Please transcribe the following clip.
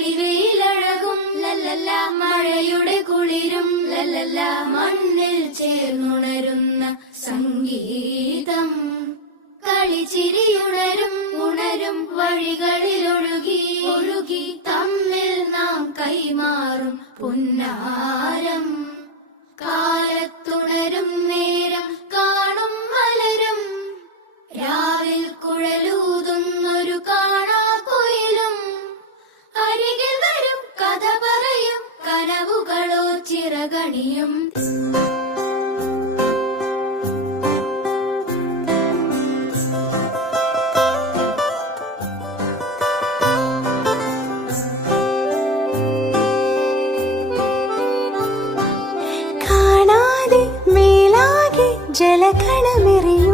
തെളിവെയിലഴകും ലല്ലല്ല, മഴയുടെ കുളിരും ലല്ലല്ല, മണ്ണിൽ ചേർന്നുണരുന്ന സംഗീതം. കളിച്ചിരിയുണരും ഉണരും വഴികളിൽ ഒഴുകി ഒഴുകി തമ്മിൽ നാം കൈമാറും പുന്നാരം. കാലത്തുണരും നേരം കാണും മലരും, രാവിൽ കുഴലൂതുന്നൊരു കാണാക്കുയിലും. അരികിൽ വരും കഥ പറയും കനവുകളോ ചിറകണിയും. ജലകണമെറിയും